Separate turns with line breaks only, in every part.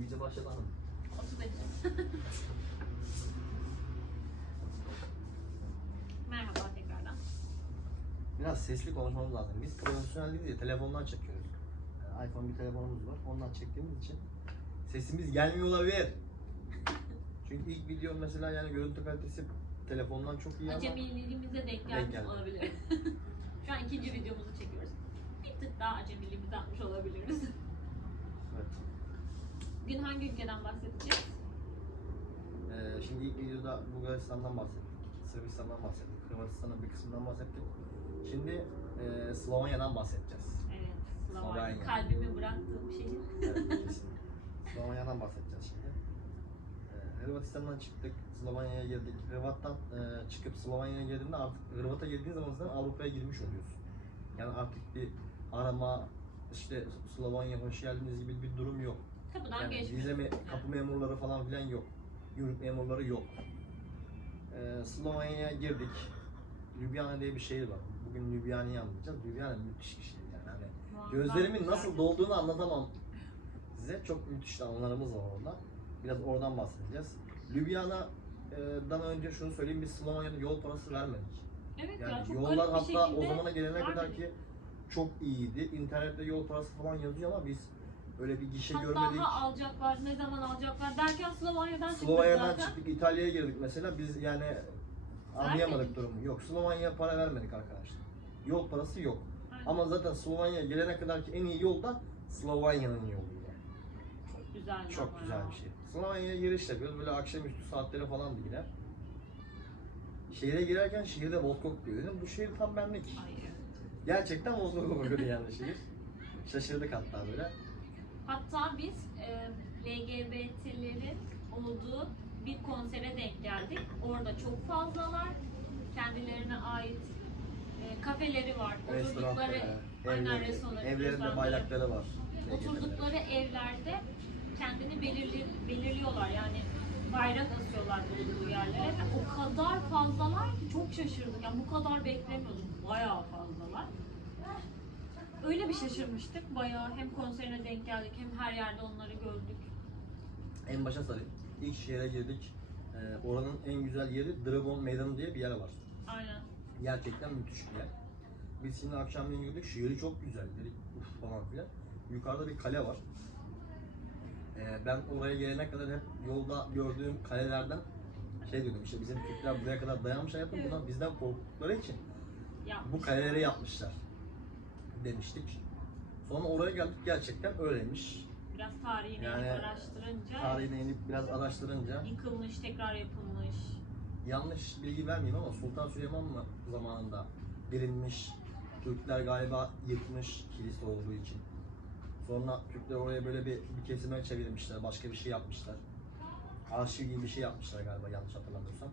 İyice.
35. Merhaba tekrardan.
Biraz sesli konuşmamız lazım. Biz profesyonel değiliz ya telefondan çekiyoruz. Yani iPhone bir telefonumuz var. Ondan çektiğimiz için sesimiz gelmiyor olabilir. Çünkü ilk video mesela yani görüntü kalitesi telefondan çok iyi ama
Acemiliğimize denk
Denk
gelmiş
geldi.
olabilir. Şu an ikinci videomuzu çekiyoruz. Bir tık daha acemiliğimizi atmış olabiliriz.
evet.
Bugün hangi ülkeden bahsedeceğiz?
Ee, şimdi ilk videoda Bulgaristan'dan bahsettik. Sırbistan'dan bahsettik. Hırvatistan'ın bir kısmından bahsettik. Şimdi e, Slovanya'dan bahsedeceğiz.
Evet, Slovanya.
Slovanya.
Kalbimi bıraktığım şehir.
Evet, kesinlikle. Slovanya'dan bahsedeceğiz şimdi. Ee, Hırvatistan'dan çıktık, Slovanya'ya girdik. Hırvat'tan e, çıkıp Slovanya'ya girdiğinde artık Hırvat'a girdiğin zaman zaten Avrupa'ya girmiş oluyorsun. Yani artık bir arama, işte Slovanya hoş geldiniz gibi bir durum yok.
Kapıdan
Yani
geçmiş.
vize me- kapı memurları falan filan yok. Yurt memurları yok. Ee, Slovanya'ya girdik. Ljubljana diye bir şehir var. Bugün Ljubljana'yı anlatacağız. Ljubljana müthiş bir şehir yani. Hani
Muazzam
Gözlerimin
güzel.
nasıl dolduğunu anlatamam size. Çok müthiş anılarımız var orada. Biraz oradan bahsedeceğiz. Ljubljana'dan önce şunu söyleyeyim, biz Slovanya'da yol parası vermedik.
Evet ya
Yani
çok
yollar
bir
hatta
şekilde
o zamana gelene kadar
vermedik.
ki çok iyiydi. İnternette yol parası falan yazıyor ama biz öyle bir gişe
Hatta
görmedik.
ha alacaklar, ne zaman alacaklar derken Slovanya'dan çıktık
Slovanya'dan
zaten.
çıktık, İtalya'ya girdik mesela. Biz yani anlayamadık
Vermedik.
durumu. Yok, Slovanya'ya para vermedik arkadaşlar. Yol parası yok.
Aynen.
Ama zaten Slovanya'ya gelene kadar ki en iyi yol da Slovanya'nın yolu.
çok güzel.
Çok
ama
güzel
ya.
bir şey. Slovanya'ya giriş yapıyoruz. Böyle akşamüstü saatleri falan gider. Şehre girerken şehirde Vodkok diyor. Dedim bu şehir tam benlik.
Ay, evet.
Gerçekten Vodkok'a bakıyor yani şehir. Şaşırdık hatta böyle.
Hatta biz e, LGBT'lerin olduğu bir konsere denk geldik. Orada çok fazlalar. Kendilerine ait e, kafeleri var. Oturdukları
Restoranları,
aynen
evleri,
restoranları,
evlerinde
restoranları.
bayrakları var.
oturdukları evlerde kendini belirli, belirliyorlar. Yani bayrak asıyorlar bulunduğu yerlere o kadar fazlalar ki çok şaşırdık. Yani bu kadar beklemiyorduk. Bayağı fazlalar. Öyle bir şaşırmıştık. Bayağı hem konserine denk geldik hem her yerde onları gördük.
En başa sarayım. İlk şehre girdik. Ee, oranın en güzel yeri Dragon Meydanı diye bir yer var.
Aynen.
Gerçekten müthiş bir yer. Biz şimdi akşamleyin girdik. Şehri çok güzel. Dedik uf falan filan. Yukarıda bir kale var. Ee, ben oraya gelene kadar hep yolda gördüğüm kalelerden şey diyordum işte bizim Türkler buraya kadar dayanmış hayatım bunlar bizden korktukları için
Ya
bu kaleleri yapmışlar demiştik. Sonra oraya geldik gerçekten öyleymiş.
biraz tarihini
Yani
araştırınca
Tarihine inip biraz araştırınca
yıkılmış, tekrar yapılmış.
yanlış bilgi vermeyeyim ama Sultan Süleyman mı zamanında girilmiş, Türkler galiba yıkmış kilise olduğu için. Sonra Türkler oraya böyle bir, bir kesime çevirmişler, başka bir şey yapmışlar. Arşiv gibi bir şey yapmışlar galiba yanlış hatırlamıyorsam.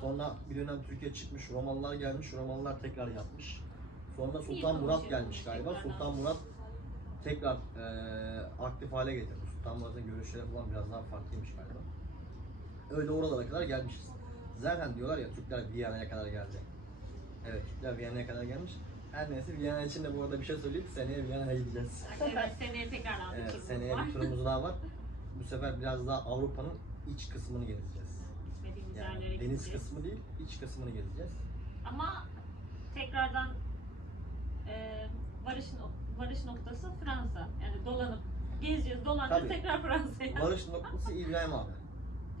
Sonra bir dönem Türkiye çıkmış, Romalılar gelmiş, Romalılar tekrar yapmış. Sonra Sultan Murat gelmiş galiba. Sultan Murat tekrar eee, aktif hale getirdi. Sultan Murat'ın görüşleri falan biraz daha farklıymış galiba. Öyle oralara kadar gelmişiz. Zaten diyorlar ya Türkler Viyana'ya kadar geldi. Evet Türkler Viyana'ya kadar gelmiş. Her neyse Viyana için de bu arada bir şey söyleyeyim. Seneye Viyana'ya gideceğiz.
Evet, seneye tekrardan bir
Evet, seneye
var.
bir turumuz daha var. Bu sefer biraz daha Avrupa'nın iç kısmını gezeceğiz. Yani deniz
gideceğiz.
kısmı değil, iç kısmını gezeceğiz.
Ama tekrardan e, varış varış noktası Fransa. Yani dolanıp gezeceğiz, dolanacağız
Tabii.
tekrar Fransa'ya.
Varış noktası İbrahim abi.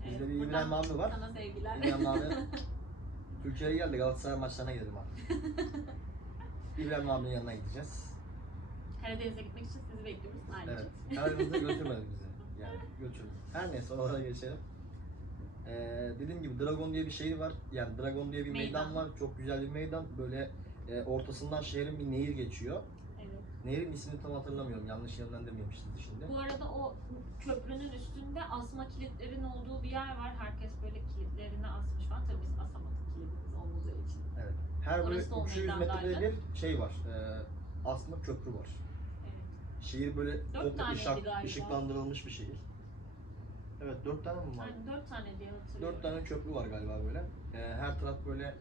Bizde
Evet,
bir
buradan
İbrahim abi var.
Sana sevgiler.
İbrahim abi Türkiye'ye geldi Galatasaray maçlarına gidelim abi. İbrahim abinin yanına gideceğiz.
Karadeniz'e gitmek için sizi bekliyoruz. Ailece.
Evet. Karadeniz'e götürmedi bizi. Yani götürdü. Her neyse oralara geçelim. Ee, dediğim gibi Dragon diye bir şehir var. Yani Dragon diye bir meydan,
Meydan.
var. Çok güzel bir meydan. Böyle e, ortasından şehrin bir nehir geçiyor.
Evet.
Nehrin ismini tam hatırlamıyorum. Yanlış yönlendirmeyeyim sizi şimdi.
Bu arada o köprünün üstünde asma kilitlerin olduğu bir yer var. Herkes böyle kilitlerini asmış falan. Tabii biz asamadık kilidimiz olmadığı için.
Evet. Her böyle
Orası o
300
meydandaydı.
metrede bir şey var. E, asma köprü var.
Evet.
Şehir böyle
taneydi
ışık, ışıklandırılmış bir şehir. Evet dört tane mi var?
Yani dört tane diye hatırlıyorum.
Dört tane köprü var galiba böyle. Ee, her taraf böyle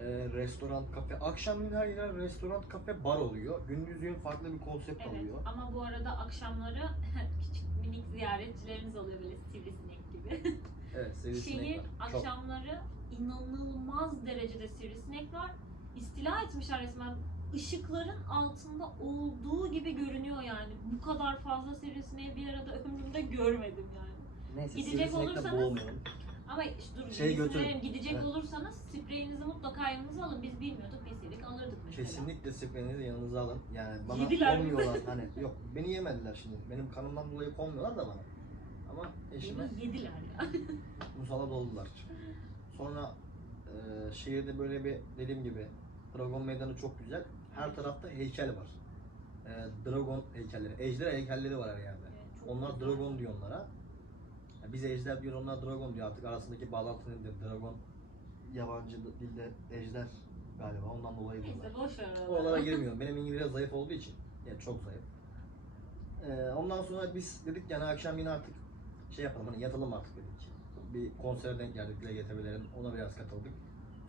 e, restoran, kafe. Akşamleyin her yer restoran, kafe, bar oluyor. Gündüzün farklı bir konsept
Evet
oluyor.
ama bu arada akşamları küçük minik ziyaretçilerimiz oluyor böyle sivrisinek gibi.
Evet, sivrisinek
Şehir
var. Çok.
akşamları inanılmaz derecede sivrisinek var. İstila etmişler resmen. Işıkların altında olduğu gibi görünüyor yani. Bu kadar fazla sivrisineği bir arada ömrümde görmedim yani.
Neyse,
Gidecek olursanız-. Ama işte dur
Şey götürün.
gidecek
Evet.
olursanız spreyinizi mutlaka yanınıza alın. Biz bilmiyorduk bilseydik alırdık mesela.
Kesinlikle spreyinizi yanınıza alın. Yani bana
Yediler
konmuyorlar. hani yok beni yemediler şimdi. Benim kanımdan dolayı konmuyorlar da bana. Ama eşime
Beni yediler ya.
musallat oldular. Sonra e, şehirde böyle bir dediğim gibi Dragon Meydanı çok güzel. Her tarafta heykel var. E, Dragon heykelleri, ejder heykelleri var her yerde.
Evet,
Onlar
güzel.
Dragon diyor onlara. Ya biz ejder diyor, onlar Dragon diyor. Artık arasındaki bağlantı nedir? Dragon yabancı dilde ejder galiba. Ondan dolayı diyorlar.
Neyse boş ver
Oralara girmiyorum. Benim İngilizce zayıf olduğu için. Yani çok zayıf. Ee, ondan sonra biz dedik yani akşam yine artık şey yapalım hani yatalım artık dedik. Bir konsere denk geldik LGTB'lerin ona biraz katıldık.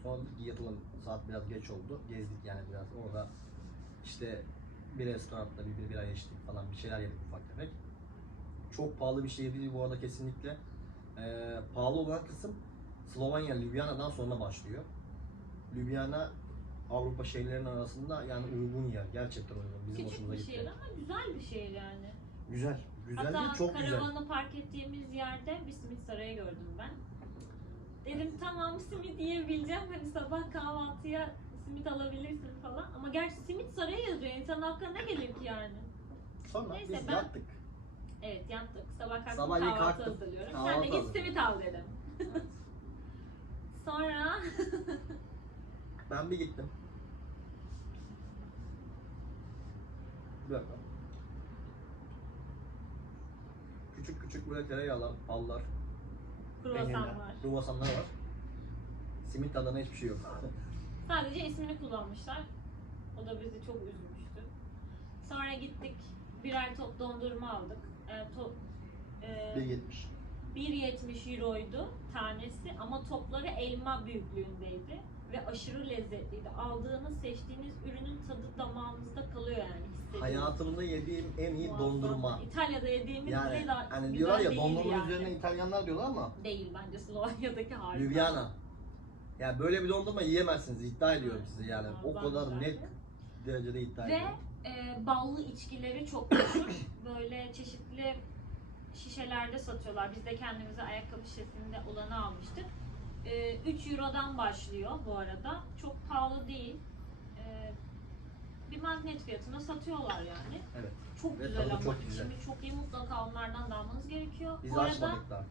Sonra dedik ki yatalım saat biraz geç oldu. Gezdik yani biraz orada işte bir restoranda bir, bir bira içtik falan bir şeyler yedik ufak tefek. Çok pahalı bir şey değil bu arada kesinlikle. Ee, pahalı olan kısım Slovenya, Ljubljana'dan sonra başlıyor. Ljubljana Avrupa şehirlerinin arasında yani uygun yer. Gerçekten uygun. Bizim
Küçük
hoşumuza
bir
gitti.
şehir ama güzel bir şehir yani.
Güzel. Güzel
Hatta
değil, çok güzel.
karavanı park ettiğimiz yerde bir simit sarayı gördüm ben. Dedim tamam simit yiyebileceğim. Hani sabah kahvaltıya simit alabilirsin falan. Ama gerçi simit sarayı yazıyor. İnsanın aklına ne gelir ki yani?
Sonra
Neyse,
biz
ben-
yattık.
Evet yattık. Sabah kalktım
Sabahleyin
kahvaltı
kalktım,
hazırlıyorum. Sen
kahvaltı
de git
hazırlıyorum.
simit al dedim.
Evet.
Sonra
Ben bir gittim. Bir dakika. Küçük küçük böyle tereyağlar, ballar,
kruvasan var.
kruvasanlar var. Simit tadına hiçbir şey yok.
Sadece ismini kullanmışlar. O da bizi çok üzmüştü. Sonra gittik birer top dondurma aldık. Ee, to, e,
bir gitmiş.
1.70 euroydu tanesi ama topları elma büyüklüğündeydi ve aşırı lezzetliydi. Aldığınız, seçtiğiniz ürünün tadı damağınızda kalıyor yani hissediyorsunuz.
Hayatımda yediğim en iyi
Muazzam.
dondurma.
İtalya'da yediğimiz
Yani
bile daha
hani
güzel
diyorlar ya
değildi
dondurma
yani.
üzerine İtalyanlar diyorlar ama
Değil bence Slovakya'daki harika.
Ljubljana. Ya böyle bir dondurma yiyemezsiniz iddia ediyorum size yani. O
Muazzam
kadar
güzeldi.
net derecede iddia
Ve
ediyorum.
E, ballı içkileri çok meşhur. Böyle çeşitli şişelerde satıyorlar. Biz de kendimize ayakkabı şişesinde olanı almıştık. E, 3 Euro'dan başlıyor bu arada. Çok pahalı değil. E, bir magnet fiyatına satıyorlar yani.
Evet.
Çok
Ve
güzel
tadı
ama
çok güzel.
içimi çok iyi mutlaka onlardan da almanız gerekiyor.
Biz
bu arada
açmadık daha.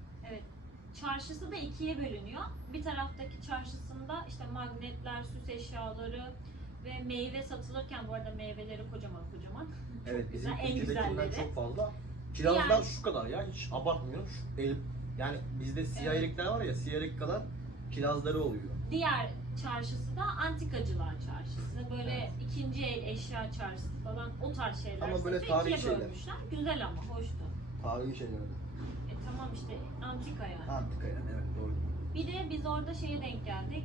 çarşısı da ikiye bölünüyor. Bir taraftaki çarşısında işte magnetler, süs eşyaları ve meyve satılırken bu arada meyveleri kocaman kocaman.
Evet
Çok
bizim
güzel, en güzelleri.
çok fazla. Kirazlar
Diğer-
şu kadar ya hiç abartmıyorum. Şu el, yani bizde siyah
Evet.
erikler var ya siyah erik kadar kirazları oluyor.
Diğer çarşısı da antikacılar çarşısı. Böyle ikinci el eşya çarşısı falan o tarz şeyler
Ama böyle
satıyor.
tarihi
İkiye
şeyler.
bölmüşler. Güzel ama hoştu.
Tarihi şeylerdi.
E tamam işte antika yani.
Antika yani evet doğru.
Bir de biz orada şeye denk geldik.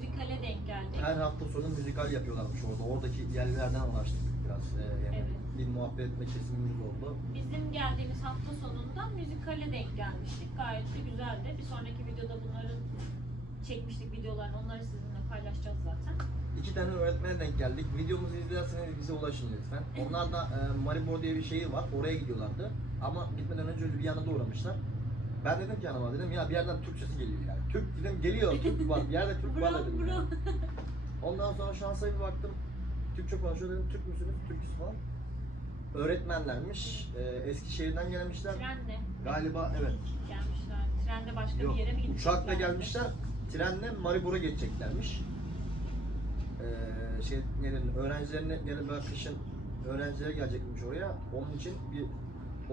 Müzikale denk geldik.
Her hafta sonu müzikal yapıyorlarmış orada. Oradaki yerlilerden anlaştık biraz. Ee, yani
Evet.
Bir muhabbet etme kesimimiz oldu.
Bizim geldiğimiz hafta sonunda müzikale denk gelmiştik. Gayet de güzeldi. Bir sonraki videoda bunların çekmiştik videolarını. Onları sizinle paylaşacağız zaten.
İki tane öğretmene denk geldik. Videomuzu izlerseniz bize ulaşın lütfen. Onlar da e, Maribor diye bir şehir var. Oraya gidiyorlardı. Ama gitmeden önce Ljubljana'da uğramışlar. Ben dedim ki hanıma dedim ya bir yerden Türk sesi geliyor yani. Türk dedim geliyor Türk var. Bir yerde Türk var dedim. yani. Ondan sonra şansa bir baktım. Türkçe konuşuyor dedim. Türk müsünüz? Türküz falan. Öğretmenlermiş. E, Eskişehir'den gelmişler.
Trenle
Galiba evet.
gelmişler. Trende başka
Yok.
bir yere mi gitmişler?
Uçakla gelmişler. Trenle Maribor'a geçeceklermiş. Ee, şey ne denir, öğrencilerine yani böyle kışın öğrenciler gelecekmiş oraya. Onun için bir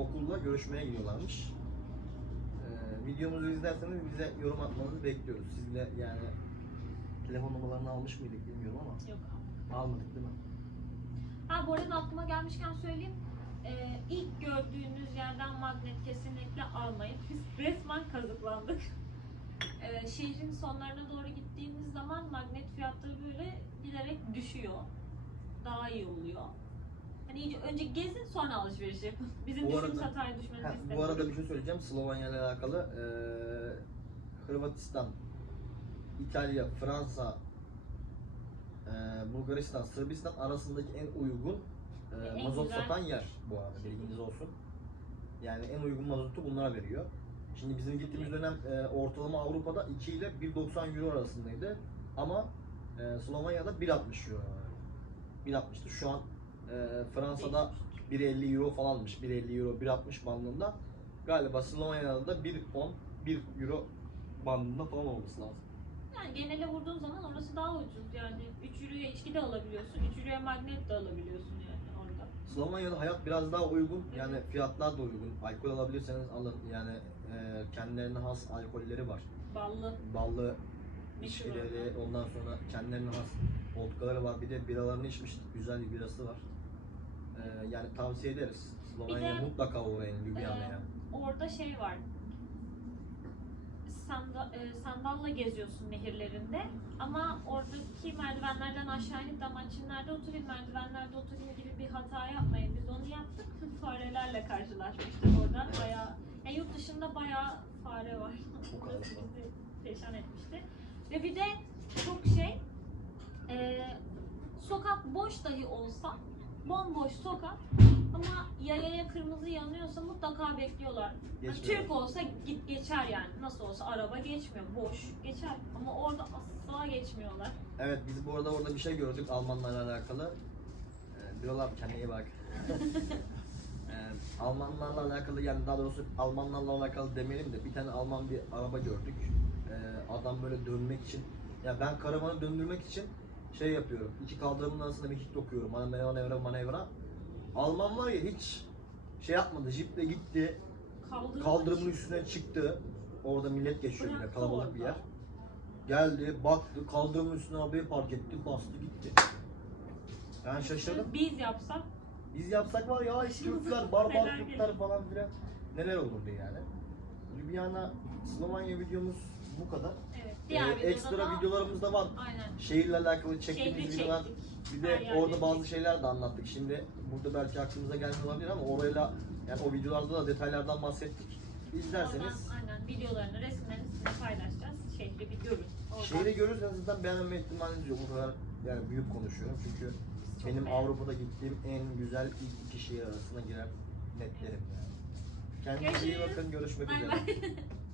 okulla görüşmeye gidiyorlarmış. Ee, videomuzu izlerseniz bize yorum atmanızı bekliyoruz. Siz de yani telefon numaralarını almış mıydık bilmiyorum ama
Yok.
almadık değil mi?
Ha bu arada aklıma gelmişken söyleyeyim. Ee, ilk gördüğünüz yerden magnet kesinlikle almayın. Biz resmen kazıklandık. e, şehrin sonlarına doğru gittiğimiz zaman magnet fiyatları böyle giderek düşüyor. Daha iyi oluyor. Hani iyice önce gezin sonra alışveriş yapın. Bizim
Bu
düşümüz
arada-
hataya düşmenizi
Ha,
istemiyorum.
bu arada bir şey söyleyeceğim. Slovenya ile alakalı. Ee, Hırvatistan, İtalya, Fransa, ee, Bulgaristan, Sırbistan arasındaki en uygun ee,
En
mazot
güzel.
satan yer bu arada. Bilginiz olsun. Yani en uygun mazotu bunlara veriyor. Şimdi bizim gittiğimiz dönem ee, ortalama Avrupa'da 2 ile 1.90 euro arasındaydı. Ama ee, Slovenya'da 1.60 euro. 1.60'tı. Şu an ee, Fransa'da 1.50 euro falanmış. 1.50 euro, 1.60 bandında. Galiba Slovenya'da da 1.10, 1 euro bandında falan olması lazım.
Yani genele vurduğun zaman orası daha ucuz. Yani 3 euroya içki de alabiliyorsun, 3 euroya magnet de alabiliyorsun yani orada.
Slovenya'da hayat biraz daha uygun. Yani fiyatlar da uygun. Alkol alabilirseniz alın. Yani e, kendilerine has alkolleri var.
Ballı.
Ballı
Bir
içkileri, ondan sonra kendilerine has vodkaları var. Bir de biralarını içmiştik. Güzel bir birası var. E, yani tavsiye ederiz. Slovenya
Bir de,
mutlaka uğrayın Ljubljana'ya.
Ee, orada şey var. Sanda, e, sandalla geziyorsun nehirlerinde ama oradaki merdivenlerden aşağı inip damançinlerde oturayım, merdivenlerde oturayım gibi bir hata yapmayın. Biz onu yaptık. Farelerle karşılaşmıştık orada. Bayağı, yani yurt dışında bayağı fare var.
Fazla.
bizi perişan etmişti. Ve bir de çok şey, e, sokak boş dahi olsa, bomboş sokak ama yayaya kırmızı yanıyorsa mutlaka bekliyorlar. Yani
Geçmiyor.
Türk olsa git geçer yani. Nasıl olsa araba geçmiyor, boş geçer. Ama orada asla geçmiyorlar.
Evet biz bu arada orada bir şey gördük Almanlarla alakalı. Ee, diyorlar kendine iyi bak. Ee, Almanlarla alakalı yani daha doğrusu Almanlarla alakalı demeyelim de bir tane Alman bir araba gördük. Ee, adam böyle dönmek için ya ben karavanı döndürmek için şey yapıyorum. İki kaldırımın arasında bir hit dokuyorum. Manevra manevra manevra. Alman var ya hiç şey yapmadı. Jiple gitti.
Kaldırımın
Kaldırımın üstüne çıktı. Orada millet geçiyor
Bıraktı
kalabalık bir
orada.
yer. Geldi, baktı, kaldırımın üstüne arabayı park etti, bastı gitti. Ben şaşırdım.
Biz yapsak
Biz yapsak var ya
Başımıza
Türkler, barbar
neler
Türkler
gelir.
falan filan neler olurdu yani. Ljubljana, Slovenya videomuz bu kadar.
evet.
Ee,
Diğer videoda
ekstra
da-
videolarımız da var.
Aynen.
Şehirle alakalı çektiğimiz
Şehri
videolar.
çektik.
Bir
Her
de
yerde
orada bazı şeyler de anlattık. Şimdi burada belki aklınıza gelmiyor olabilir ama orayla yani o videolarda da detaylardan bahsettik. İzlerseniz
Oradan, aynen videolarını, resimlerini sizinle paylaşacağız. Şehri bir görün. Oradan.
Şehri görürseniz zaten beğenmeme ihtimaliniz yok. Bu kadar yani büyük konuşuyorum çünkü
Çok
benim. Avrupa'da gittiğim en güzel ilk iki şehir arasına girer netlerim yani. Kendinize iyi
Görüşürüz.
bakın. Görüşmek
Bay
üzere.
bay.